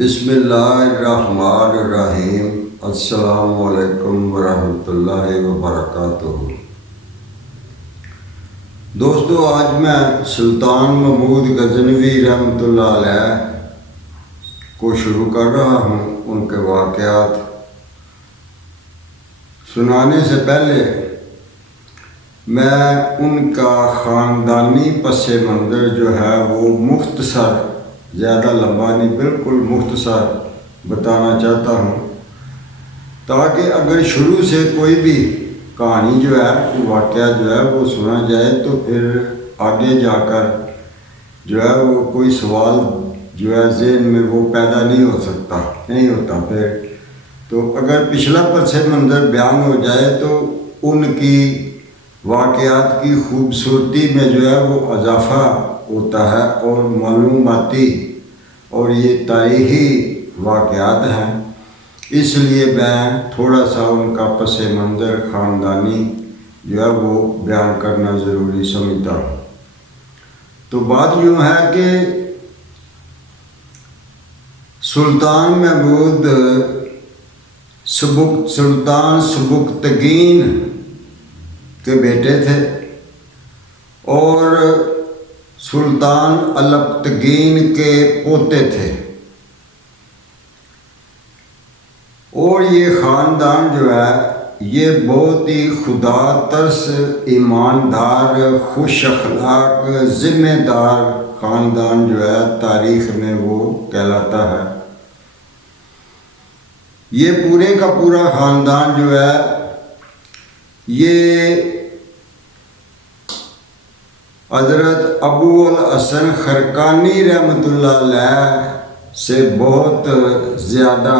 بسم اللہ الرحمن الرحیم۔ السلام علیکم ورحمۃ اللہ وبرکاتہ۔ دوستو، آج میں سلطان محمود غزنوی رحمۃ اللہ علیہ کو شروع کر رہا ہوں۔ ان کے واقعات سنانے سے پہلے میں ان کا خاندانی پس منظر جو ہے وہ مختصر، زیادہ لمبا نہیں، بالکل مختصر بتانا چاہتا ہوں، تاکہ اگر شروع سے کوئی بھی کہانی جو ہے، واقعہ جو ہے وہ سنا جائے تو پھر آگے جا کر جو ہے وہ کوئی سوال جو ہے ذہن میں وہ پیدا نہیں ہوتا پھر تو اگر پچھلا پس منظر بیان ہو جائے تو ان کی واقعات کی خوبصورتی میں جو ہے وہ اضافہ ہوتا ہے، اور معلوماتی اور یہ تاریخی واقعات ہیں۔ اس لیے میں تھوڑا سا ان کا پس منظر خاندانی جو ہے وہ بیان کرنا ضروری سمجھتا ہوں۔ تو بات یوں ہے کہ سلطان محمود سلطان سبکتگین کے بیٹے تھے اور سلطان البتگین کے پوتے تھے، اور یہ خاندان جو ہے یہ بہت ہی خدا ترس، ایماندار، خوش اخلاق، ذمہ دار خاندان جو ہے تاریخ میں وہ کہلاتا ہے۔ یہ پورے کا پورا خاندان جو ہے یہ حضرت ابو الحسن خرقانی رحمۃ اللہ علیہ سے بہت زیادہ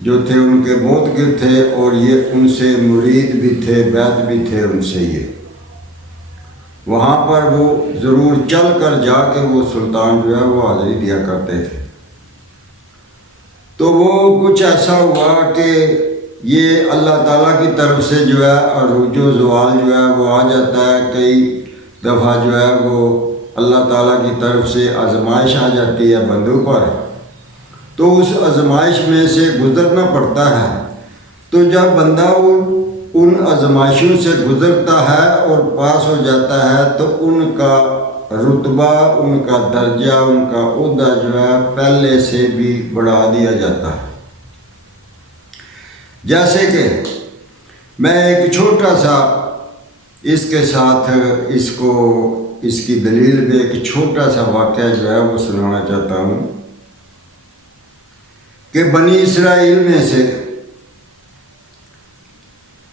جو تھے ان کے بہت گر تھے، اور یہ ان سے مرید بھی تھے، بیعت بھی تھے ان سے۔ یہ وہاں پر وہ ضرور چل کر جا کے وہ سلطان جو ہے وہ حاضری دیا کرتے تھے۔ تو وہ کچھ ایسا ہوا کہ یہ اللہ تعالیٰ کی طرف سے جو ہے عروج و زوال جو ہے وہ آ جاتا ہے۔ کئی دفعہ جو ہے وہ اللہ تعالیٰ کی طرف سے آزمائش آ جاتی ہے بندوں پر، تو اس آزمائش میں سے گزرنا پڑتا ہے۔ تو جب بندہ ان آزمائشوں سے گزرتا ہے اور پاس ہو جاتا ہے تو ان کا رتبہ، ان کا درجہ، ان کا عہدہ جو ہے پہلے سے بھی بڑھا دیا جاتا ہے۔ جیسے کہ میں ایک چھوٹا سا اس کے ساتھ اس کی دلیل میں ایک چھوٹا سا واقعہ جو ہے وہ سنانا چاہتا ہوں کہ بنی اسرائیل میں سے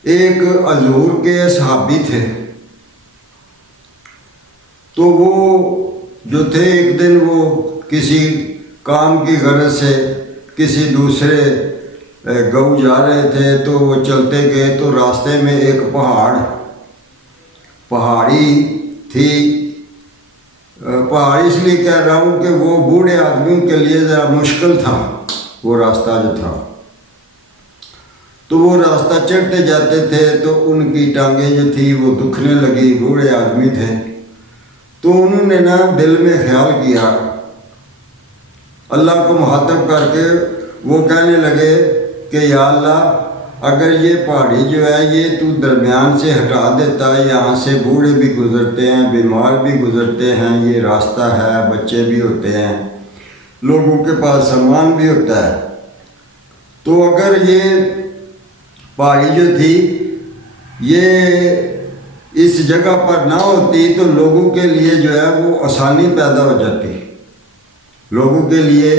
ایک حضور کے صحابی تھے۔ تو وہ جو تھے ایک دن وہ کسی کام کی غرض سے کسی دوسرے گاؤں جا رہے تھے، تو وہ چلتے گئے تو راستے میں ایک پہاڑی تھی۔ پہاڑی اس لیے کہہ رہا ہوں کہ وہ بوڑھے آدمیوں کے لیے ذرا مشکل تھا وہ راستہ جو تھا۔ تو وہ راستہ چڑھتے جاتے تھے تو ان کی ٹانگیں جو تھی وہ دکھنے لگی، بوڑھے آدمی تھے۔ تو انہوں نے دل میں خیال کیا، اللہ کو مخاطب کر کے وہ کہنے لگے کہ یا اللہ، اگر یہ پہاڑی جو ہے یہ تو درمیان سے ہٹا دیتا، یہاں سے بوڑھے بھی گزرتے ہیں، بیمار بھی گزرتے ہیں، یہ راستہ ہے، بچے بھی ہوتے ہیں، لوگوں کے پاس سامان بھی ہوتا ہے، تو اگر یہ پہاڑی جو تھی یہ اس جگہ پر نہ ہوتی تو لوگوں کے لیے جو ہے وہ آسانی پیدا ہو جاتی، لوگوں کے لیے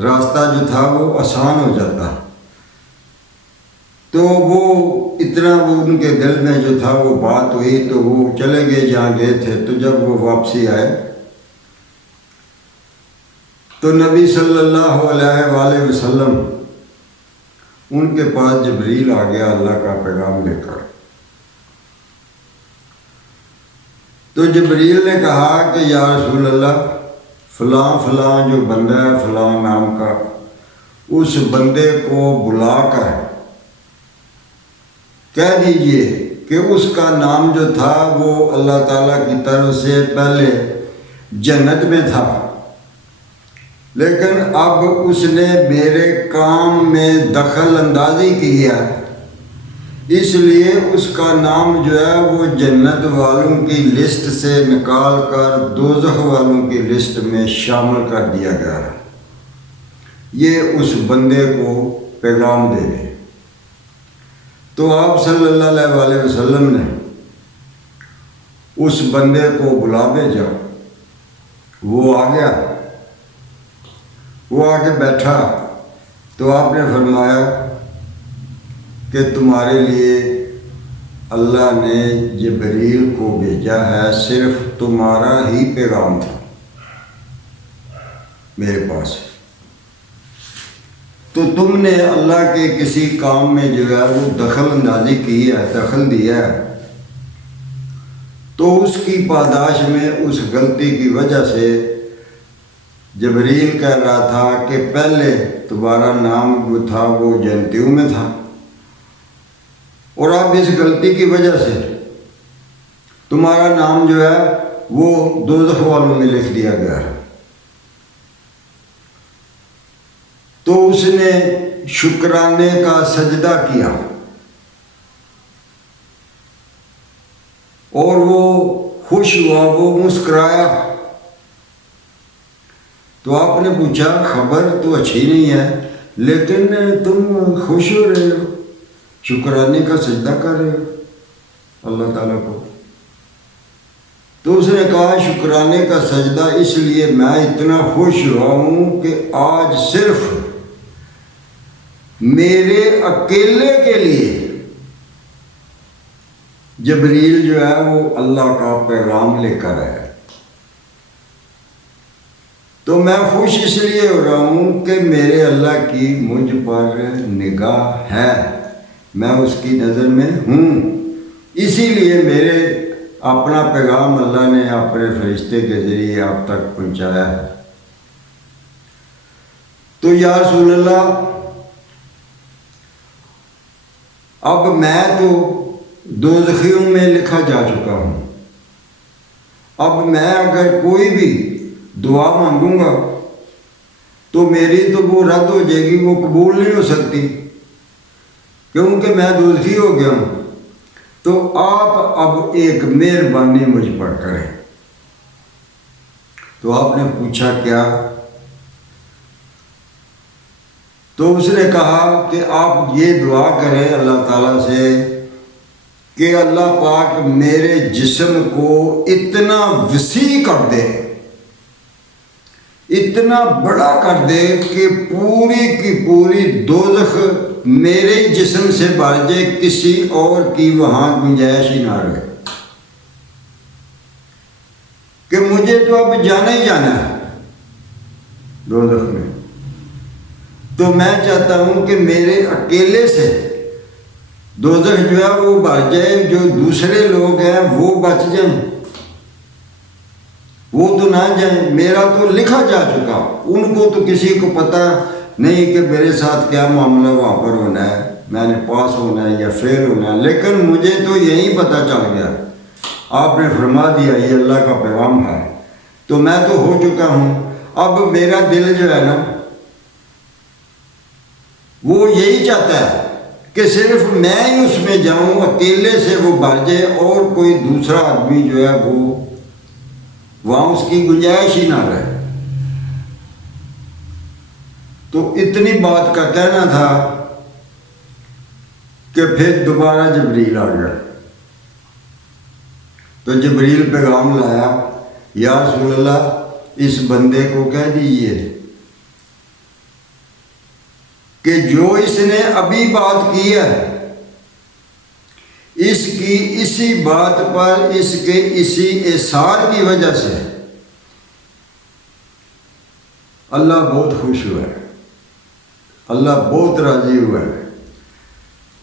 راستہ جو تھا وہ آسان ہو جاتا۔ تو وہ اتنا وہ ان کے دل میں جو تھا وہ بات ہوئی، تو وہ چلے گئے جہاں گئے تھے۔ تو جب وہ واپسی آئے تو نبی صلی اللہ علیہ وآلہ وسلم ان کے پاس جبریل آ گیا اللہ کا پیغام لے کر۔ تو جبریل نے کہا کہ یا رسول اللہ، فلاں فلاں جو بندہ ہے فلاں نام کا، اس بندے کو بلا کر کہہ دیجئے کہ اس کا نام جو تھا وہ اللہ تعالیٰ کی طرف سے پہلے جنت میں تھا، لیکن اب اس نے میرے کام میں دخل اندازی کی ہے، اس لیے اس کا نام جو ہے وہ جنت والوں کی لسٹ سے نکال کر دوزخ والوں کی لسٹ میں شامل کر دیا گیا ہے۔ یہ اس بندے کو پیغام دے دے۔ تو آپ صلی اللہ علیہ وسلم نے اس بندے کو بلا بھیجا، وہ آ گیا، وہ آ کے بیٹھا، تو آپ نے فرمایا کہ تمہارے لیے اللہ نے جبریل کو بھیجا ہے، صرف تمہارا ہی پیغام تھا میرے پاس، تو تم نے اللہ کے کسی کام میں جو ہے وہ دخل اندازی کی ہے، دخل دیا ہے، تو اس کی پاداش میں اس غلطی کی وجہ سے جبریل کہہ رہا تھا کہ پہلے تمہارا نام جو تھا وہ جنتیوں میں تھا، اور اب اس غلطی کی وجہ سے تمہارا نام جو ہے وہ دوزخ والوں میں لکھ دیا گیا ہے۔ تو اس نے شکرانے کا سجدہ کیا اور وہ خوش ہوا، وہ مسکرایا۔ تو آپ نے پوچھا خبر تو اچھی نہیں ہے، لیکن تم خوش ہو رہے ہو، شکرانے کا سجدہ کر رہے ہو اللہ تعالیٰ کو؟ تو اس نے کہا شکرانے کا سجدہ اس لیے میں اتنا خوش ہوا ہوں کہ آج صرف میرے اکیلے کے لیے جبریل جو ہے وہ اللہ کا پیغام لے کر آیا، تو میں خوش اس لیے ہو رہا ہوں کہ میرے اللہ کی مجھ پر نگاہ ہے، میں اس کی نظر میں ہوں، اسی لیے میرے اپنا پیغام اللہ نے اپنے فرشتے کے ذریعے آپ تک پہنچایا ہے۔ تو یا رسول اللہ، اب میں تو دوزخیوں میں لکھا جا چکا ہوں، اب میں اگر کوئی بھی دعا مانگوں گا تو میری تو وہ رد ہو جائے گی، وہ قبول نہیں ہو سکتی، کیونکہ میں دوزخی ہو گیا ہوں۔ تو آپ اب ایک مہربانی مجھ پر کریں۔ تو آپ نے پوچھا کیا؟ تو اس نے کہا کہ آپ یہ دعا کریں اللہ تعالیٰ سے کہ اللہ پاک میرے جسم کو اتنا وسیع کر دے، اتنا بڑا کر دے کہ پوری کی پوری دوزخ میرے جسم سے بھر جائے، کسی اور کی وہاں گنجائش ہی نہ رہے، کہ مجھے تو اب جانا ہی جانا ہے دوزخ میں۔ تو میں چاہتا ہوں کہ میرے اکیلے سے دوزخ جو ہے وہ بھر جائے، جو دوسرے لوگ ہیں وہ بچ جائیں، وہ تو نہ جائیں، میرا تو لکھا جا چکا، ان کو تو کسی کو پتہ نہیں کہ میرے ساتھ کیا معاملہ وہاں پر ہونا ہے، میں نے پاس ہونا ہے یا فیل ہونا ہے، لیکن مجھے تو یہی پتہ چل گیا، آپ نے فرما دیا یہ اللہ کا پیغام ہے، تو میں تو ہو چکا ہوں۔ اب میرا دل جو ہے نا وہ یہی چاہتا ہے کہ صرف میں ہی اس میں جاؤں، اکیلے سے وہ بھر جائے اور کوئی دوسرا آدمی جو ہے وہ وہاں اس کی گنجائش ہی نہ رہے۔ تو اتنی بات کا کہنا تھا کہ پھر دوبارہ جبریل آ گیا، تو جبریل پیغام لایا، یا رسول اللہ اس بندے کو کہہ دیجئے کہ جو اس نے ابھی بات کی ہے، اس کی اسی بات پر، اس کے اسی اثار کی وجہ سے اللہ بہت خوش ہوا ہے، اللہ بہت راضی ہوا ہے۔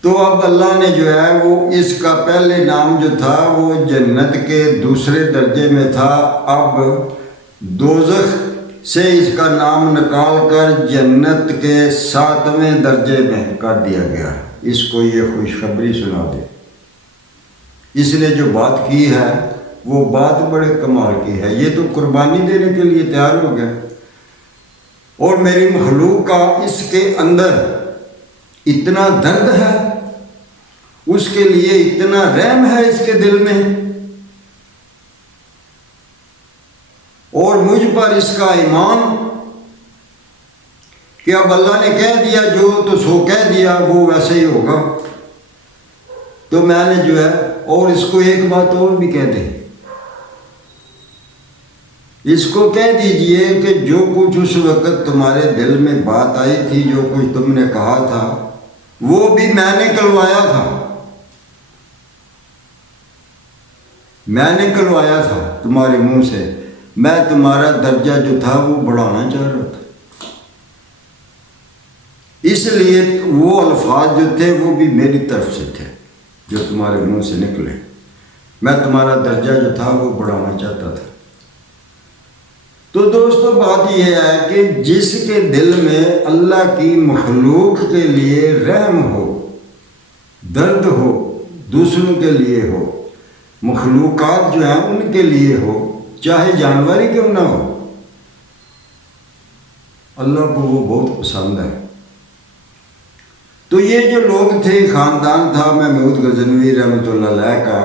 تو اب اللہ نے جو ہے وہ اس کا پہلے نام جو تھا وہ جنت کے دوسرے درجے میں تھا، اب دوزخ سے اس کا نام نکال کر جنت کے 7ویں درجے میں کر دیا گیا۔ اس کو یہ خوشخبری سنا دے، اس نے جو بات کی ہے وہ بات بڑے کمال کی ہے، یہ تو قربانی دینے کے لیے تیار ہو گیا، اور میری مخلوق کا اس کے اندر اتنا درد ہے، اس کے لیے اتنا رحم ہے اس کے دل میں، اور مجھ پر اس کا ایمان کہ اب اللہ نے کہہ دیا جو تو سو کہہ دیا، وہ ویسے ہی ہوگا۔ تو میں نے جو ہے، اور اس کو ایک بات اور بھی کہہ دیں، اس کو کہہ دیجئے کہ جو کچھ اس وقت تمہارے دل میں بات آئی تھی، جو کچھ تم نے کہا تھا، وہ بھی میں نے کروایا تھا، میں نے کروایا تھا تمہارے منہ سے۔ میں تمہارا درجہ جو تھا وہ بڑھانا چاہ رہا تھا، اس لیے وہ الفاظ جو تھے وہ بھی میری طرف سے تھے جو تمہارے منہ سے نکلے۔ میں تمہارا درجہ جو تھا وہ بڑھانا چاہتا تھا۔ تو دوستو بات یہ ہے کہ جس کے دل میں اللہ کی مخلوق کے لیے رحم ہو، درد ہو، دوسروں کے لیے ہو، مخلوقات جو ہیں ان کے لیے ہو، چاہے جانور ہی کیوں نہ ہو، اللہ کو وہ بہت پسند ہے۔ تو یہ جو لوگ تھے، خاندان تھا محمود غزنوی رحمۃ اللہ علیہ کا۔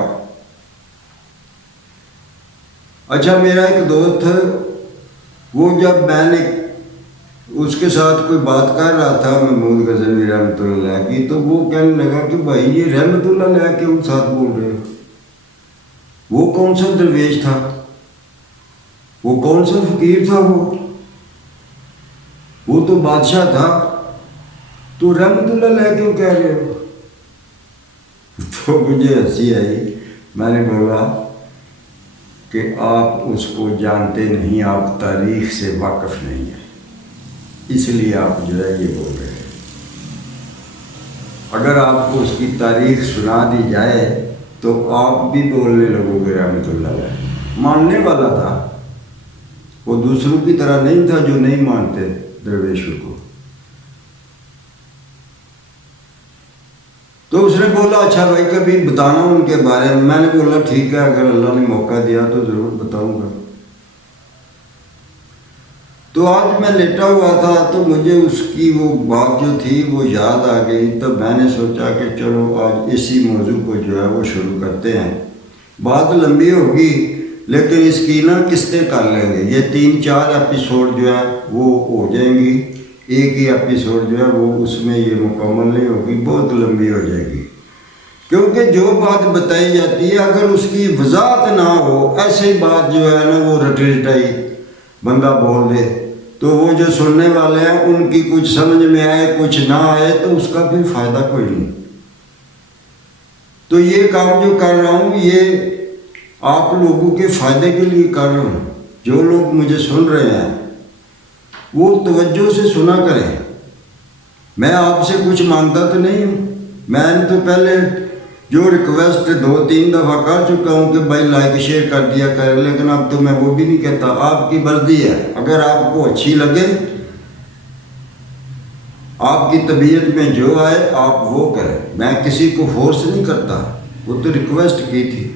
اچھا، میرا ایک دوست تھا، وہ جب میں نے اس کے ساتھ کوئی بات کر رہا تھا محمود غزنوی رحمۃ اللہ علیہ کی، تو وہ کہنے لگا کہ بھائی یہ رحمۃ اللہ علیہ کے ساتھ بول رہے ہو، وہ کون سا درویش تھا، وہ کون سا فقیر تھا، وہ تو بادشاہ تھا، تو رحمۃ اللہ علیہ کیوں کہہ رہے ہو؟ تو مجھے ہنسی آئی۔ میں نے بولا کہ آپ اس کو جانتے نہیں، آپ تاریخ سے واقف نہیں ہیں، اس لیے آپ جو ہے یہ بول رہے ہیں۔ اگر آپ کو اس کی تاریخ سنا دی جائے تو آپ بھی بولنے لگو گے رحمۃ اللہ علیہ۔ ماننے والا تھا وہ، دوسروں کی طرح نہیں تھا جو نہیں مانتے درویشوں کو۔ تو اس نے بولا اچھا بھائی کبھی بتانا ان کے بارے میں۔ میں نے بولا ٹھیک ہے، اگر اللہ نے موقع دیا تو ضرور بتاؤں گا۔ تو آج میں لیٹا ہوا تھا تو مجھے اس کی وہ بات جو تھی وہ یاد آ گئی، تو میں نے سوچا کہ چلو آج اسی موضوع کو جو ہے وہ شروع کرتے ہیں۔ بات لمبی ہوگی لیکن اس کی نا قسطیں کر لیں گے، یہ 3-4 ایپیسوڈ جو ہے وہ ہو جائیں گی، ایک ہی ایپیسوڈ جو ہے وہ اس میں یہ مکمل نہیں ہوگی، بہت لمبی ہو جائے گی، کیونکہ جو بات بتائی جاتی ہے اگر اس کی وضاحت نہ ہو، ایسی بات جو ہے نا وہ رٹی رٹائی بندہ بول دے تو وہ جو سننے والے ہیں ان کی کچھ سمجھ میں آئے کچھ نہ آئے تو اس کا پھر فائدہ کوئی نہیں۔ تو یہ کام جو کر رہا ہوں یہ آپ لوگوں کے فائدے کے لیے کر رہا ہوں۔ جو لوگ مجھے سن رہے ہیں وہ توجہ سے سنا کریں۔ میں آپ سے کچھ مانگتا تو نہیں ہوں، میں نے تو پہلے جو ریکویسٹ 2-3 دفعہ کر چکا ہوں کہ بھائی لائک شیئر کر دیا کریں، لیکن اب تو میں وہ بھی نہیں کہتا، آپ کی مرضی ہے۔ اگر آپ کو اچھی لگے، آپ کی طبیعت میں جو آئے آپ وہ کریں، میں کسی کو فورس نہیں کرتا، وہ تو ریکویسٹ کی تھی۔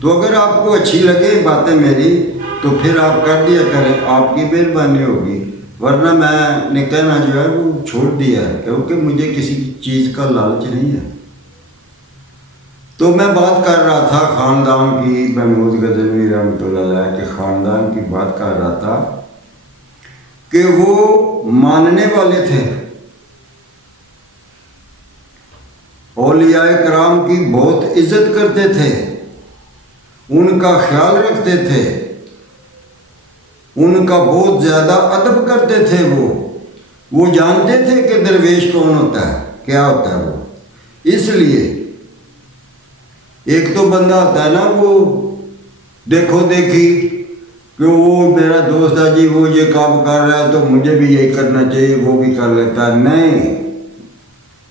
تو اگر آپ کو اچھی لگے باتیں میری تو پھر آپ کر دیا کریں، آپ کی مہربانی ہوگی، ورنہ میں نے کہنا جو ہے وہ چھوڑ دیا ہے، کیونکہ مجھے کسی چیز کا لالچ نہیں ہے۔ تو میں بات کر رہا تھا خاندان کی، محمود غزنوی رحمۃ اللہ علیہ کے خاندان کی بات کر رہا تھا کہ وہ ماننے والے تھے، اولیاء کرام کی بہت عزت کرتے تھے، ان کا خیال رکھتے تھے، ان کا بہت زیادہ ادب کرتے تھے۔ وہ جانتے تھے کہ درویش کون ہوتا ہے، کیا ہوتا ہے وہ۔ اس لیے ایک تو بندہ ہوتا ہے نا وہ دیکھو دیکھی کہ وہ میرا دوست ہے جی وہ یہ کام کر رہا ہے تو مجھے بھی یہی کرنا چاہیے، وہ بھی کر لیتا ہے۔ نہیں،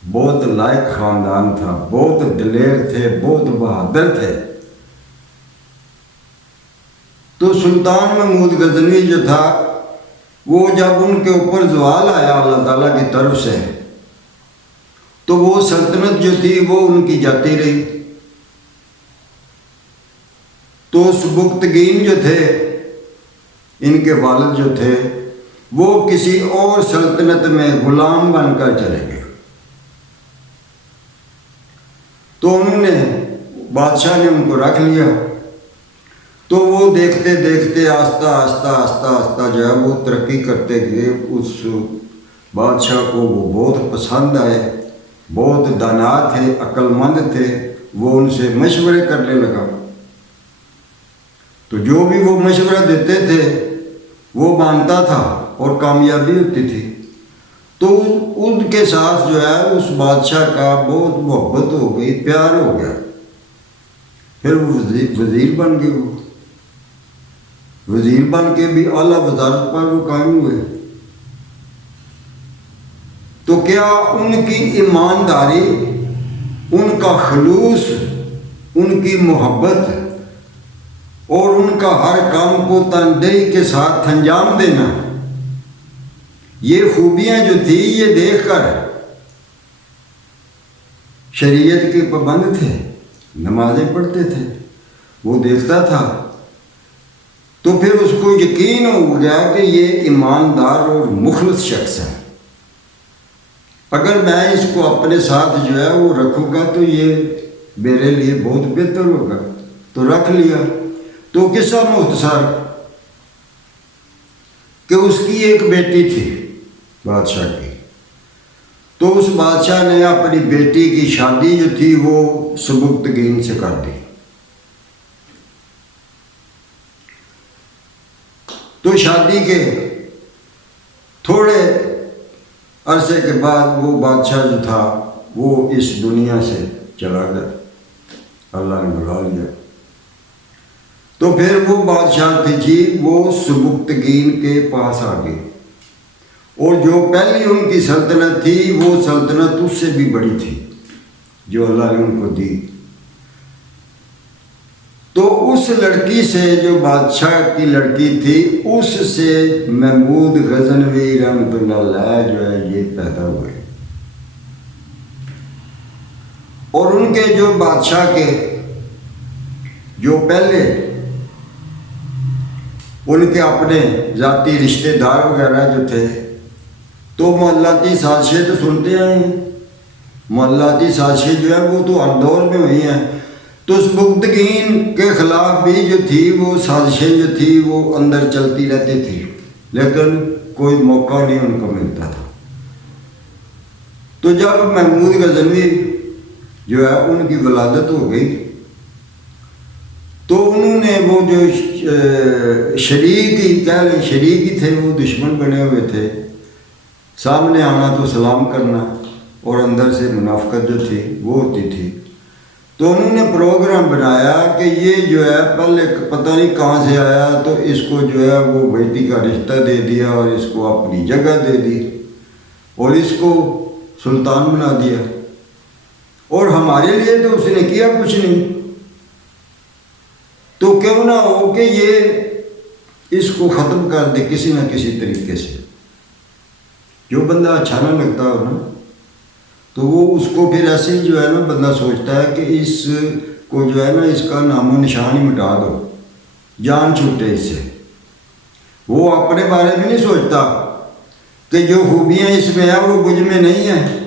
بہت لائق خاندان تھا، بہت دلیر تھے، بہت بہادر تھے۔ تو سلطان محمود غزنوی جو تھا وہ جب ان کے اوپر زوال آیا اللہ تعالیٰ کی طرف سے تو وہ سلطنت جو تھی وہ ان کی جاتی رہی۔ تو سبکتگین جو تھے، ان کے والد جو تھے، وہ کسی اور سلطنت میں غلام بن کر چلے گئے۔ تو انہوں نے بادشاہ نے ان کو رکھ لیا، تو وہ دیکھتے دیکھتے آہستہ آہستہ آہستہ آہستہ جو ہے وہ ترقی کرتے گئے۔ اس بادشاہ کو وہ بہت پسند آئے، بہت دانا تھے، عقل مند تھے، وہ ان سے مشورے کرنے لگا۔ تو جو بھی وہ مشورہ دیتے تھے وہ مانتا تھا اور کامیابی ہوتی تھی۔ تو ان کے ساتھ جو ہے اس بادشاہ کا بہت محبت ہو گئی، پیار ہو گیا۔ پھر وہ وزیر بن گئے، وہ وزیر بن کے بھی اعلیٰ وزارت پر وہ قائم ہوئے۔ تو کیا ان کی ایمانداری، ان کا خلوص، ان کی محبت اور ان کا ہر کام کو تندہی کے ساتھ انجام دینا، یہ خوبیاں جو تھی، یہ دیکھ کر شریعت کے پابند تھے، نمازیں پڑھتے تھے، وہ دیکھتا تھا، تو پھر اس کو یقین ہو گیا کہ یہ ایماندار اور مخلص شخص ہے، اگر میں اس کو اپنے ساتھ جو ہے وہ رکھوں گا تو یہ میرے لیے بہت بہتر ہوگا۔ تو رکھ لیا۔ تو قصہ مختصر کہ اس کی ایک بیٹی تھی بادشاہ کی، تو اس بادشاہ نے اپنی بیٹی کی شادی جو تھی وہ سبکتگین سے کر دی۔ تو شادی کے تھوڑے عرصے کے بعد وہ بادشاہ جو تھا وہ اس دنیا سے چلا گیا، اللہ نے بلا لیا۔ تو پھر وہ بادشاہ تھی جی، وہ سبکتگین کے پاس آ گئی، اور جو پہلی ان کی سلطنت تھی وہ سلطنت اس سے بھی بڑی تھی جو اللہ نے ان کو دی۔ تو اس لڑکی سے، جو بادشاہ کی لڑکی تھی، اس سے محمود غزنوی رحمۃ اللہ علیہ جو ہے یہ پیدا ہوئے، اور ان کے جو بادشاہ کے جو پہلے ان کے اپنے ذاتی رشتہ دار وغیرہ جو تھے، تو محلاتی سازشیں تو سنتے آئے ہیں، محلاتی سازشیں جو ہے وہ تو ہر دور میں ہوئی ہیں۔ تو سبکتگین کے خلاف بھی جو تھی وہ سازشیں جو تھی وہ اندر چلتی رہتی تھی، لیکن کوئی موقع نہیں ان کو ملتا تھا۔ تو جب محمود غزنوی جو ہے ان کی ولادت ہو گئی، تو انہوں نے وہ جو شریک تھے، وہ دشمن بنے ہوئے تھے، سامنے آنا تو سلام کرنا، اور اندر سے منافقت جو تھی وہ ہوتی تھی۔ تو انہوں نے پروگرام بنایا کہ یہ جو ہے پہلے پتہ نہیں کہاں سے آیا، تو اس کو جو ہے وہ بیٹی کا رشتہ دے دیا اور اس کو اپنی جگہ دے دی اور اس کو سلطان بنا دیا، اور ہمارے لیے تو اس نے کیا کچھ نہیں، تو کیوں نہ ہو کہ یہ اس کو ختم کر دے کسی نہ کسی طریقے سے۔ جو بندہ اچھا نہ لگتا ہو نا، تو وہ اس کو پھر ایسے ہی جو ہے نا بندہ سوچتا ہے کہ اس کو جو ہے نا اس کا نام و نشان ہی مٹا دو، جان چھوٹے اس سے۔ وہ اپنے بارے میں نہیں سوچتا کہ جو خوبیاں اس میں ہیں وہ مجھ میں نہیں ہیں،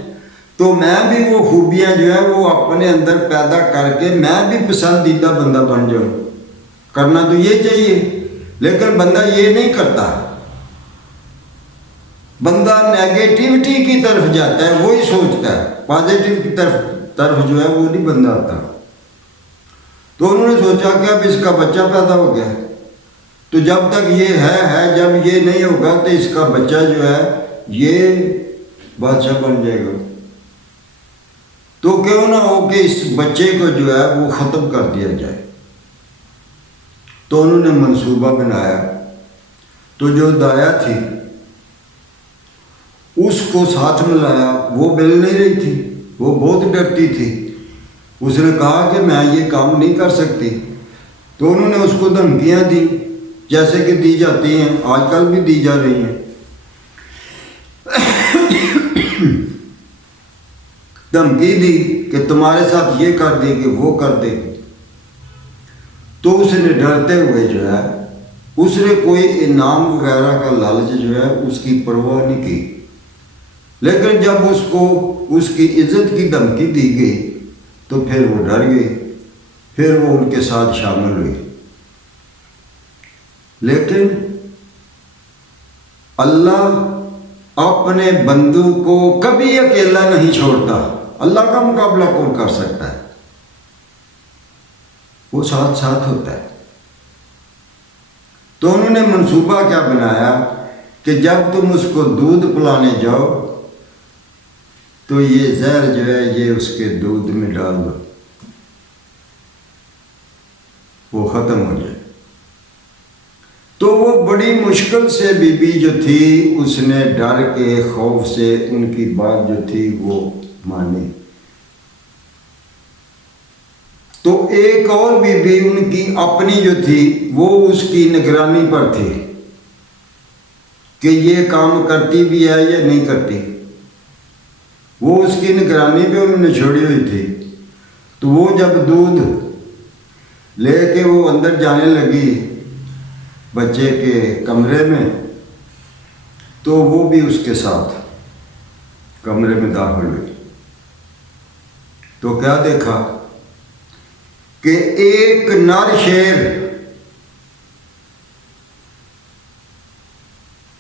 تو میں بھی وہ خوبیاں جو ہیں وہ اپنے اندر پیدا کر کے میں بھی پسندیدہ بندہ بن جاؤں۔ کرنا تو یہ چاہیے، لیکن بندہ یہ نہیں کرتا، بندہ نیگیٹیوٹی کی طرف جاتا ہے، وہی سوچتا ہے، پازیٹیو کی طرف جو ہے وہ نہیں بندہ آتا۔ تو انہوں نے سوچا کہ اب اس کا بچہ پیدا ہو گیا، تو جب تک یہ ہے، جب یہ نہیں ہوگا تو اس کا بچہ جو ہے یہ بادشاہ بن جائے گا، تو کیوں نہ ہو کہ اس بچے کو جو ہے وہ ختم کر دیا جائے۔ تو انہوں نے منصوبہ بنایا، تو جو دایا تھی اس کو ساتھ ملایا، وہ مل نہیں رہی تھی، وہ بہت ڈرتی تھی، اس نے کہا کہ میں یہ کام نہیں کر سکتی۔ تو انہوں نے اس کو دھمکیاں دی، جیسے کہ دی جاتی ہیں، آج کل بھی دی جا رہی ہیں۔ دھمکی دی کہ تمہارے ساتھ یہ کر دے گی، وہ کر دے گی۔ تو اس نے ڈرتے ہوئے جو ہے اس نے کوئی انعام وغیرہ کا لالچ جو ہے اس کی پرواہ نہیں کی، لیکن جب اس کو اس کی عزت کی دھمکی دی گئی تو پھر وہ ڈر گئی، پھر وہ ان کے ساتھ شامل ہوئی۔ لیکن اللہ اپنے بندوں کو کبھی اکیلا نہیں چھوڑتا۔ اللہ کا مقابلہ کون کر سکتا ہے؟ وہ ساتھ ساتھ ہوتا ہے۔ تو انہوں نے منصوبہ کیا بنایا کہ جب تم اس کو دودھ پلانے جاؤ تو یہ زہر جو ہے یہ اس کے دودھ میں ڈال دو، وہ ختم ہو جائے۔ تو وہ بڑی مشکل سے بی بی جو تھی اس نے ڈر کے خوف سے ان کی بات جو تھی وہ مانی۔ تو ایک اور بی بی ان کی اپنی جو تھی وہ اس کی نگرانی پر تھی کہ یہ کام کرتی بھی ہے یا نہیں کرتی، وہ اس کی نگرانی پہ انہوں نے چھوڑی ہوئی تھی۔ تو وہ جب دودھ لے کے وہ اندر جانے لگی بچے کے کمرے میں تو وہ بھی اس کے ساتھ کمرے میں داخل ہوئی۔ تو کیا دیکھا کہ ایک نر شیر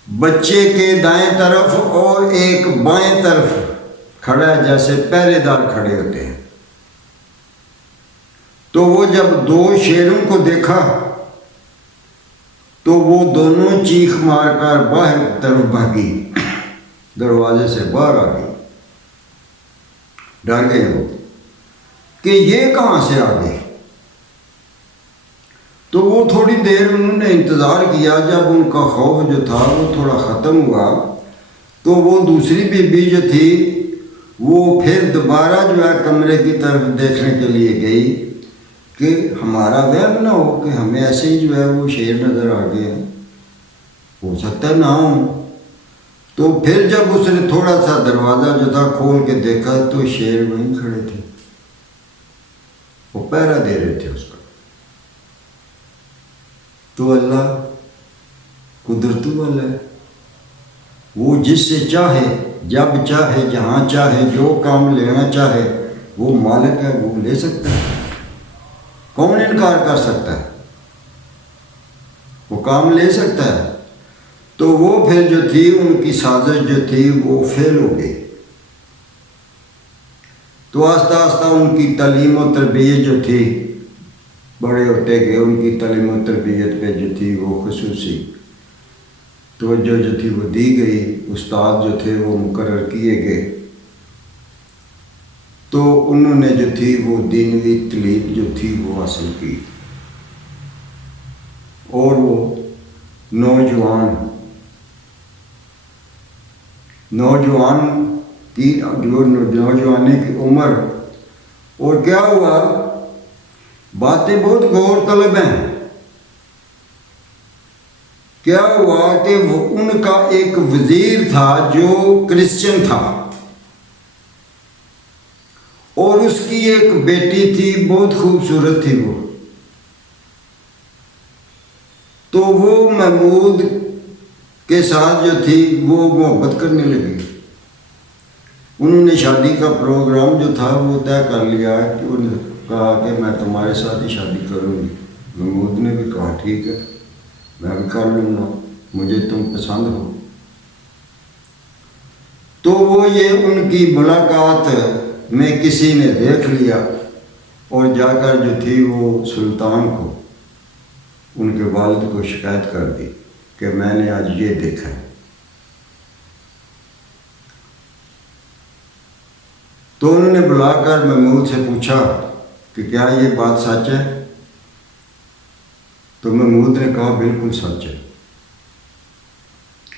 بچے کے دائیں طرف اور ایک بائیں طرف کھڑا ہے، جیسے پہرے دار کھڑے ہوتے ہیں۔ تو وہ جب دو شیروں کو دیکھا تو وہ دونوں چیخ مار کر باہر طرف بھاگی، دروازے سے باہر آ گئی۔ ڈر گئے وہ کہ یہ کہاں سے آ گئے۔ تو وہ تھوڑی دیر انہوں نے انتظار کیا، جب ان کا خوف جو تھا وہ تھوڑا ختم ہوا تو وہ دوسری بی بی جو تھی وہ پھر دوبارہ جو ہے کمرے کی طرف دیکھنے کے لیے گئی کہ ہمارا وہم نہ ہو کہ ہمیں ایسے ہی جو ہے وہ شیر نظر آ گئے ہیں، ہو سکتا ہے نہ ہو۔ تو پھر جب اس نے تھوڑا سا دروازہ جو تھا کھول کے دیکھا تو شیر وہیں کھڑے تھے، وہ پہرا دے رہے تھے اس کا۔ تو اللہ قدرت والا ہے، وہ جس سے چاہے جب چاہے جہاں چاہے جو کام لینا چاہے وہ مالک ہے، وہ لے سکتا ہے۔ کون انکار کر سکتا ہے؟ وہ کام لے سکتا ہے۔ تو وہ پھر جو تھی ان کی سازش جو تھی وہ فیل ہو گئی۔ تو آہستہ آہستہ ان کی تعلیم و تربیت جو تھی، بڑے ہوتے گئے، ان کی تعلیم و تربیت پہ جو تھی وہ خصوصی توجہ جو تھی وہ دی گئی، استاد جو تھے وہ مقرر کیے گئے۔ تو انہوں نے جو تھی وہ دینوی تعلیم جو تھی وہ حاصل کی، اور وہ نوجوان کی جو نوجوانی کی عمر، اور کیا ہوا، باتیں بہت غور طلب ہیں۔ کیا ہوا کہ وہ ان کا ایک وزیر تھا جو کرسچن تھا، اور اس کی ایک بیٹی تھی بہت خوبصورت تھی وہ۔ تو وہ محمود کے ساتھ جو تھی وہ محبت کرنے لگی۔ انہوں نے شادی کا پروگرام جو تھا وہ طے کر لیا کہ انہوں نے کہا کہ میں تمہارے ساتھ ہی شادی کروں گی۔ محمود نے بھی کہا ٹھیک ہے، میں بھی کر لوں گا، مجھے تم پسند ہو۔ تو وہ یہ ان کی ملاقات میں کسی نے دیکھ لیا اور جا کر جو تھی وہ سلطان کو، ان کے والد کو شکایت کر دی کہ میں نے آج یہ دیکھا ہے۔ تو انہوں نے بلا کر محمود سے پوچھا کہ کیا یہ بات سچ ہے؟ تو محمود نے کہا بالکل سچ ہے،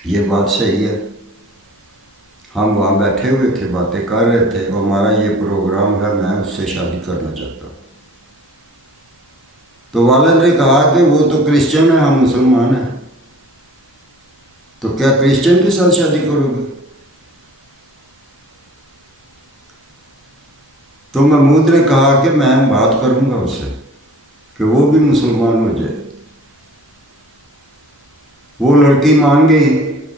یہ بات صحیح ہے، ہم وہاں بیٹھے ہوئے تھے، باتیں کر رہے تھے، ہمارا یہ پروگرام ہے، میں اس سے شادی کرنا چاہتا ہوں۔ تو والد نے کہا کہ وہ تو کرسچن ہے، ہم مسلمان ہیں، تو کیا کرسچن کے ساتھ شادی کرو گے؟ تو محمود نے کہا کہ میں بات کروں گا اس سے کہ وہ بھی مسلمان ہو جائے۔ وہ لڑکی مان گئی،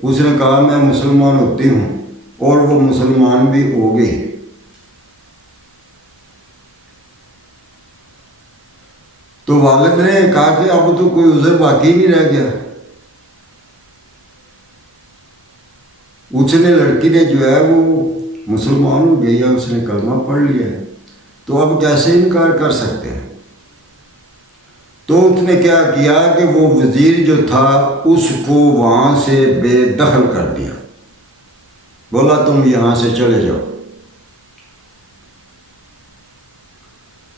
اس نے کہا میں مسلمان ہوتی ہوں، اور وہ مسلمان بھی ہو گئی۔ تو والد نے کہا کہ اب تو کوئی عذر باقی نہیں رہ گیا۔ اس نے لڑکی نے جو ہے وہ مسلمان ہو گئی ہے، اس نے کلمہ پڑھ لیا ہے، تو اب کیسے انکار کر سکتے ہیں؟ تو اس نے کیا کیا کہ وہ وزیر جو تھا اس کو وہاں سے بے دخل کر دیا، بولا تم یہاں سے چلے جاؤ۔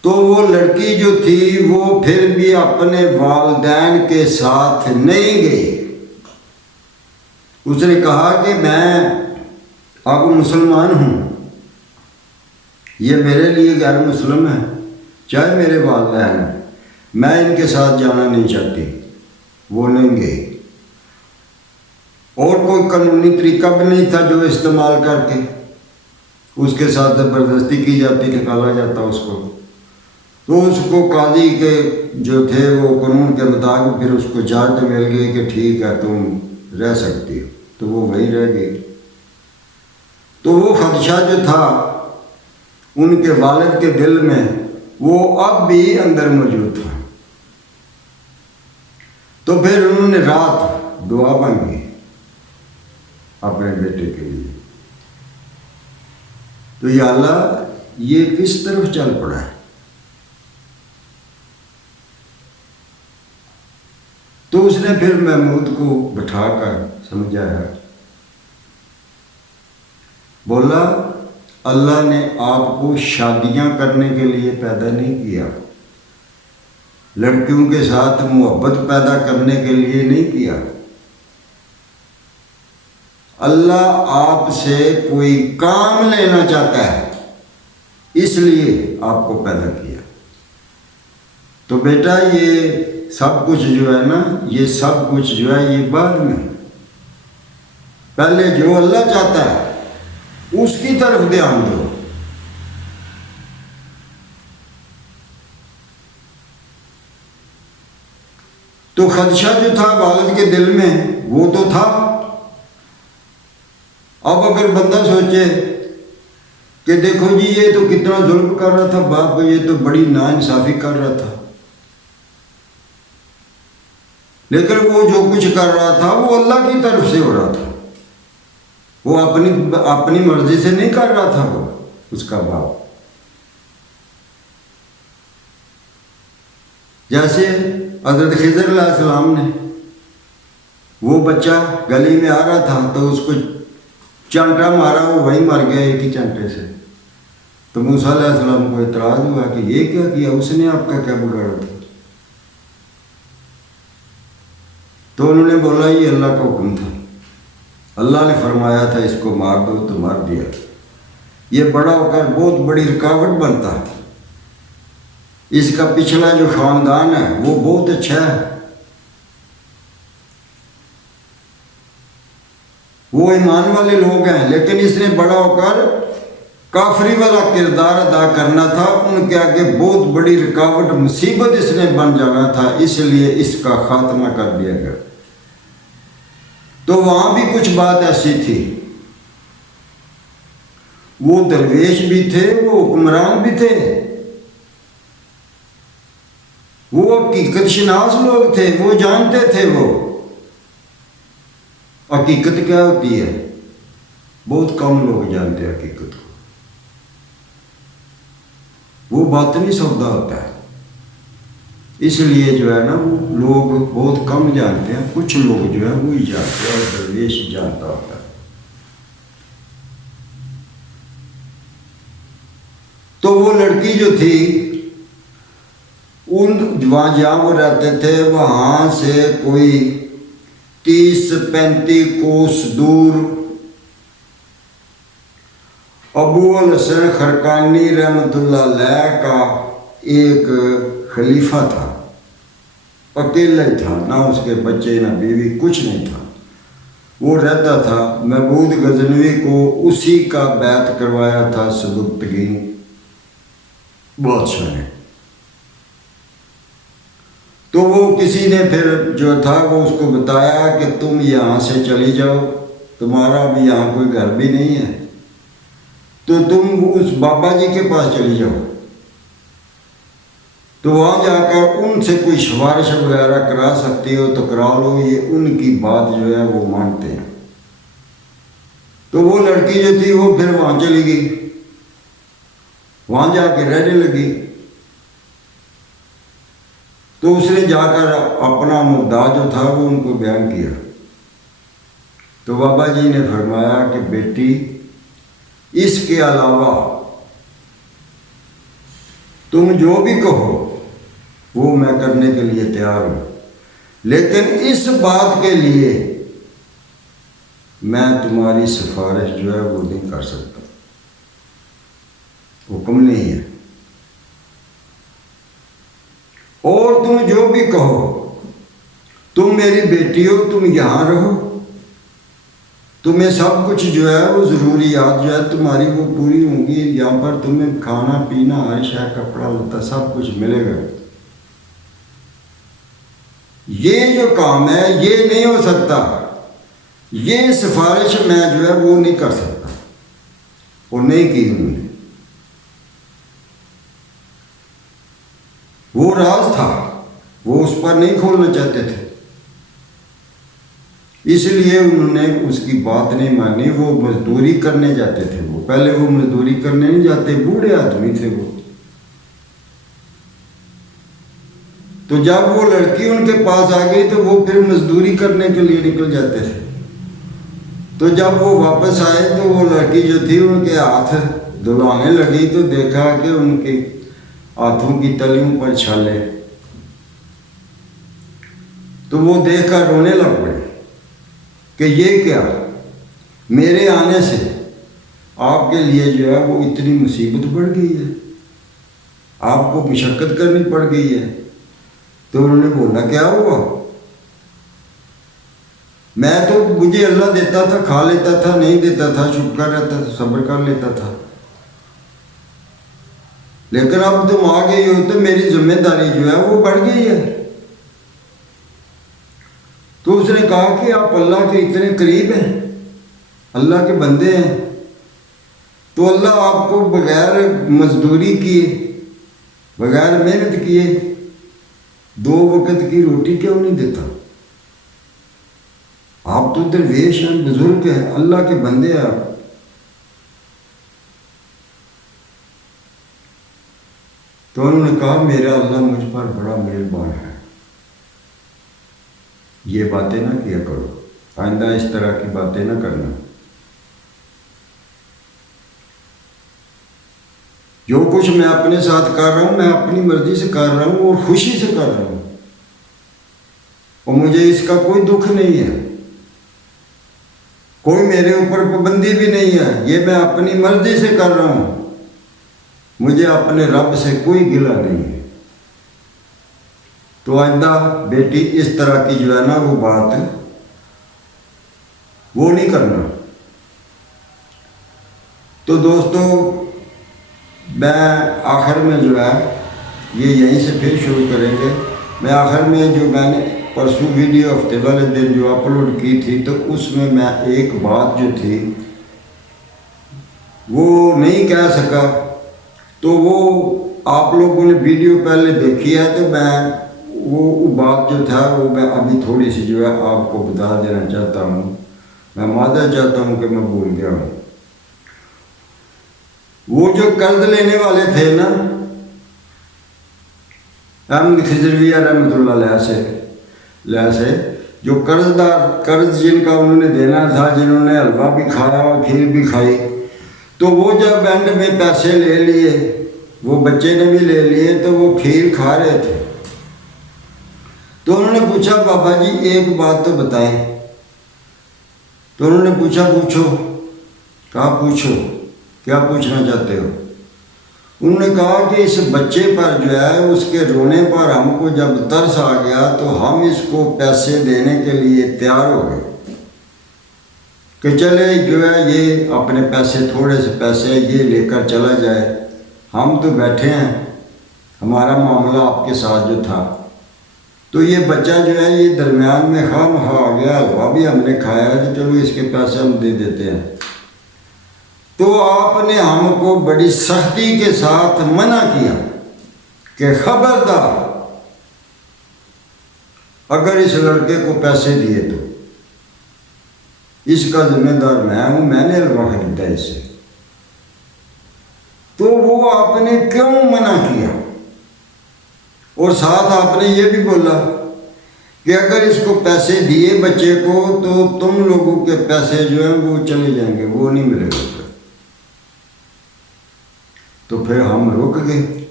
تو وہ لڑکی جو تھی وہ پھر بھی اپنے والدین کے ساتھ نہیں گئی۔ اس نے کہا کہ میں اب مسلمان ہوں، یہ میرے لیے غیر مسلم ہے، چاہے میرے والدین ہیں، میں ان کے ساتھ جانا نہیں چاہتی۔ وہ نہیں گئی، اور کوئی قانونی طریقہ بھی نہیں تھا جو استعمال کر کے اس کے ساتھ زبردستی کی جاتی، نکالا جاتا اس کو۔ تو اس کو قاضی کے جو تھے وہ قانون کے مطابق پھر اس کو اجازت مل گئی کہ ٹھیک ہے تم رہ سکتی ہو، تو وہ وہیں رہ گئی۔ تو وہ خدشہ جو تھا ان کے والد کے دل میں وہ اب بھی اندر موجود تھا۔ تو پھر انہوں نے رات دعا مانگی اپنے بیٹے کے لیے، تو یا اللہ یہ کس طرف چل پڑا ہے؟ تو اس نے پھر محمود کو بٹھا کر سمجھایا، بولا اللہ نے آپ کو شادیاں کرنے کے لیے پیدا نہیں کیا، لڑکیوں کے ساتھ محبت پیدا کرنے کے لیے نہیں کیا۔ اللہ آپ سے کوئی کام لینا چاہتا ہے، اس لیے آپ کو پیدا کیا۔ تو بیٹا یہ سب کچھ جو ہے نا، یہ سب کچھ جو ہے یہ بعد میں، پہلے جو اللہ چاہتا ہے اس کی طرف دھیان دو۔ تو خدشہ جو تھا والد کے دل میں وہ تو تھا۔ اب اگر بندہ سوچے کہ دیکھو جی یہ تو کتنا ظلم کر رہا تھا باپ، یہ تو بڑی ناانصافی کر رہا تھا، لیکن وہ جو کچھ کر رہا تھا وہ اللہ کی طرف سے ہو رہا تھا، وہ اپنی مرضی سے نہیں کر رہا تھا، وہ اس کا باپ۔ جیسے حضرت خضر علیہ السلام نے، وہ بچہ گلی میں آ رہا تھا تو اس کو چانٹا مارا، وہ وہیں مر گیا ایک ہی چانٹے سے۔ تو موسیٰ علیہ السلام کو اعتراض ہوا کہ یہ کیا کیا، اس نے آپ کا کیا بگاڑا تھا؟ تو انہوں نے بولا یہ اللہ کا حکم تھا، اللہ نے فرمایا تھا اس کو مار دو تو مار دیا۔ یہ بڑا ہو کر بہت بڑی رکاوٹ بنتا ہے۔ اس کا پچھلا جو خاندان ہے وہ بہت اچھا ہے، وہ ایمان والے لوگ ہیں، لیکن اس نے بڑا ہو کر کافری والا کردار ادا کرنا تھا، ان کے آگے بہت بڑی رکاوٹ مصیبت اس نے بن جانا تھا، اس لیے اس کا خاتمہ کر دیا گیا۔ تو وہاں بھی کچھ بات ایسی تھی، وہ درویش بھی تھے، وہ حکمران بھی تھے، وہ حقیقت شناس لوگ تھے، وہ جانتے تھے وہ حقیقت کیا ہوتی ہے۔ بہت کم لوگ جانتے ہیں حقیقت کو، وہ باطنی سودا ہوتا ہے، اس لیے جو ہے نا وہ لوگ بہت کم جانتے ہیں، کچھ لوگ جو ہے وہی جانتے ہیں، اور درویش جانتا ہوتا ہے۔ تو وہ لڑکی جو تھی وہاں جہاں وہ رہتے تھے وہاں سے کوئی 30-35 کوس دور ابو الحسن خرقانی رحمۃ اللہ علیہ کا ایک خلیفہ تھا، اکیلا ہی تھا، نہ اس کے بچے نہ بیوی، کچھ نہیں تھا، وہ رہتا تھا۔ محمود غزنوی کو اسی کا بیعت کروایا تھا سبکتگین بادشاہ نے۔ تو وہ کسی نے پھر جو تھا وہ اس کو بتایا کہ تم یہاں سے چلی جاؤ، تمہارا بھی یہاں کوئی گھر بھی نہیں ہے، تو تم اس بابا جی کے پاس چلی جاؤ، تو وہاں جا کر ان سے کوئی سفارش وغیرہ کرا سکتی ہو تو کرا لو، یہ ان کی بات جو ہے وہ مانتے ہیں۔ تو وہ لڑکی جو تھی وہ پھر وہاں چلی گئی، وہاں جا کے رہنے لگی۔ تو اس نے جا کر اپنا مدعا جو تھا وہ ان کو بیان کیا، تو بابا جی نے فرمایا کہ بیٹی اس کے علاوہ تم جو بھی کہو وہ میں کرنے کے لیے تیار ہوں، لیکن اس بات کے لیے میں تمہاری سفارش جو ہے وہ نہیں کر سکتا، حکم نہیں ہے۔ اور تم جو بھی کہو، تم میری بیٹی ہو، تم یہاں رہو، تمہیں سب کچھ جو ہے وہ ضروریات جو ہے تمہاری وہ پوری ہوں گی، یہاں پر تمہیں کھانا پینا ہر شے، کپڑا لتا سب کچھ ملے گا۔ یہ جو کام ہے یہ نہیں ہو سکتا، یہ سفارش میں جو ہے وہ نہیں کر سکتا، وہ نہیں کی انہوں نے۔ وہ راز تھا، وہ اس پر نہیں کھولنا چاہتے تھے، اس لیے انہوں نے اس کی بات نہیں مانی۔ وہ مزدوری کرنے جاتے تھے، وہ پہلے وہ مزدوری کرنے نہیں جاتے، بوڑھے آدمی تھے وہ۔ تو جب وہ لڑکی ان کے پاس آ گئی تو وہ پھر مزدوری کرنے کے لیے نکل جاتے تھے۔ تو جب وہ واپس آئے تو وہ لڑکی جو تھی ان کے ہاتھ دھلانے لگی، تو دیکھا کہ ان کے ہاتھوں کی تلیوں پر چھالے، تو وہ دیکھ کر رونے لگ پڑے کہ یہ کیا، میرے آنے سے آپ کے لیے جو ہے وہ اتنی مصیبت بڑھ گئی ہے، آپ کو مشقت کرنی پڑ گئی ہے۔ تو انہوں نے بولا کیا ہوا؟ میں تو مجھے اللہ دیتا تھا کھا لیتا تھا، نہیں دیتا تھا چپ کر رہتا تھا، صبر کر لیتا تھا، لیکن اب تم آ گئی ہو تو میری ذمہ داری جو ہے وہ بڑھ گئی ہے۔ تو اس نے کہا کہ آپ اللہ کے اتنے قریب ہیں، اللہ کے بندے ہیں، تو اللہ آپ کو بغیر مزدوری کیے، بغیر محنت کیے 2 وقت کی روٹی کیوں نہیں دیتا؟ آپ تو درویش ہیں، بزرگ ہیں، اللہ کے بندے ہیں آپ۔ تو انہوں نے کہا میرا اللہ مجھ پر بڑا مہربان ہے، یہ باتیں نہ کیا کرو، آئندہ اس طرح کی باتیں نہ کرنا، جو کچھ میں اپنے ساتھ کر رہا ہوں میں اپنی مرضی سے کر رہا ہوں اور خوشی سے کر رہا ہوں، اور مجھے اس کا کوئی دکھ نہیں ہے، کوئی میرے اوپر پابندی بھی نہیں ہے، یہ میں اپنی مرضی سے کر رہا ہوں، مجھے اپنے رب سے کوئی گلہ نہیں ہے۔ تو آئندہ بیٹی اس طرح کی جو ہے نا وہ بات وہ نہیں کرنا۔ تو دوستو میں آخر میں جو ہے یہ یہیں سے پھر شروع کریں گے۔ میں آخر میں جو میں نے پرسوں ویڈیو ہفتے والے دن جو اپلوڈ کی تھی تو اس میں ایک بات جو تھی وہ نہیں کہہ سکا، تو وہ آپ لوگوں نے ویڈیو پہلے دیکھی ہے تو میں وہ بات جو تھا وہ میں ابھی تھوڑی سی جو ہے آپ کو بتا دینا چاہتا ہوں۔ میں معذرت چاہتا ہوں کہ میں بھول گیا ہوں۔ وہ جو قرض لینے والے تھے نا احمد خضرویہ رحمۃ اللہ علیہ سے جو قرض جن کا انہوں نے دینا تھا، جنہوں نے حلوہ بھی کھایا اور کھیر بھی کھائی، تو وہ جب اینڈ میں پیسے لے لیے، وہ بچے نے بھی لے لیے، تو وہ کھیر کھا رہے تھے۔ تو انہوں نے پوچھا بابا جی ایک بات تو بتائیں۔ تو انہوں نے پوچھا پوچھو۔ کہا پوچھو، کیا پوچھنا چاہتے ہو؟ انہوں نے کہا کہ اس بچے پر جو ہے اس کے رونے پر ہم کو جب ترس آ گیا تو ہم اس کو پیسے دینے کے لیے تیار ہو گئے کہ چلے جو ہے یہ اپنے پیسے تھوڑے سے پیسے یہ لے کر چلا جائے، ہم تو بیٹھے ہیں، ہمارا معاملہ آپ کے ساتھ جو تھا۔ تو یہ بچہ جو ہے یہ درمیان میں خواہ مخواہ آ گیا، حلوہ بھی ہم نے کھایا تو چلو اس کے پیسے ہم دے دیتے ہیں، تو آپ نے ہم کو بڑی سختی کے ساتھ منع کیا کہ خبردار اگر اس لڑکے کو پیسے دیے تو اس کا ذمہ دار میں ہوں، میں نے حلوہ خریدا اس سے۔ تو وہ آپ نے کیوں منع کیا؟ اور ساتھ آپ نے یہ بھی بولا کہ اگر اس کو پیسے دیے بچے کو تو تم لوگوں کے پیسے جو ہیں وہ چلے جائیں گے، وہ نہیں ملے گا۔ تو پھر ہم رک گئے۔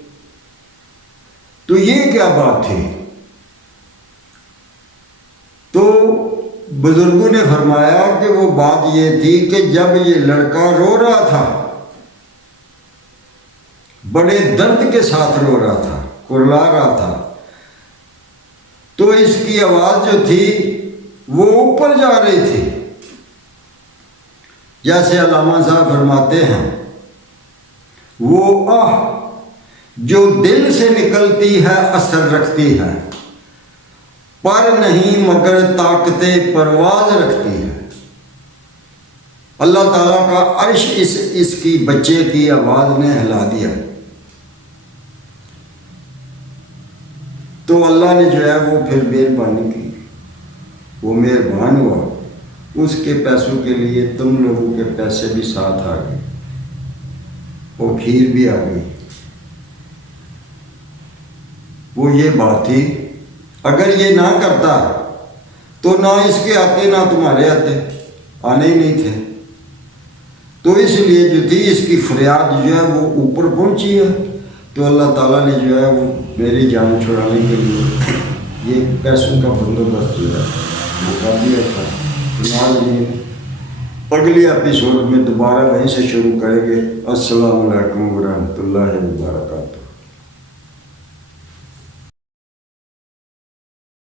تو یہ کیا بات تھی؟ تو بزرگوں نے فرمایا کہ وہ بات یہ تھی کہ جب یہ لڑکا رو رہا تھا، بڑے درد کے ساتھ رو رہا تھا، کرلا رہا تھا، تو اس کی آواز جو تھی وہ اوپر جا رہی تھی، جیسے علامہ صاحب فرماتے ہیں وہ آہ جو دل سے نکلتی ہے اثر رکھتی ہے، پر نہیں مگر طاقت پرواز رکھتی ہے۔ اللہ تعالیٰ کا عرش اس کی بچے کی آواز نے ہلا دیا۔ تو اللہ نے جو ہے وہ پھر مہربانی کی، وہ مہربان ہوا، اس کے پیسوں کے لیے تم لوگوں کے پیسے بھی ساتھ آ گئے، وہ کھیر بھی آ گئی۔ وہ یہ بات تھی، اگر یہ نہ کرتا تو نہ اس کے آتے نہ تمہارے آتے، آنے ہی نہیں تھے۔ تو اس لیے جو تھی اس کی فریاد جو ہے وہ اوپر پہنچی ہے، تو اللہ تعالیٰ نے جو ہے وہ میری جان چھڑانے کے لیے یہ پیسوں کا بندوبست جو ہے وہ کر دیا تھا۔ ناظرین، اگلی ایپیسوڈ میں دوبارہ وہیں سے شروع کریں گے۔ السلام علیکم ورحمۃ اللہ وبرکاتہ۔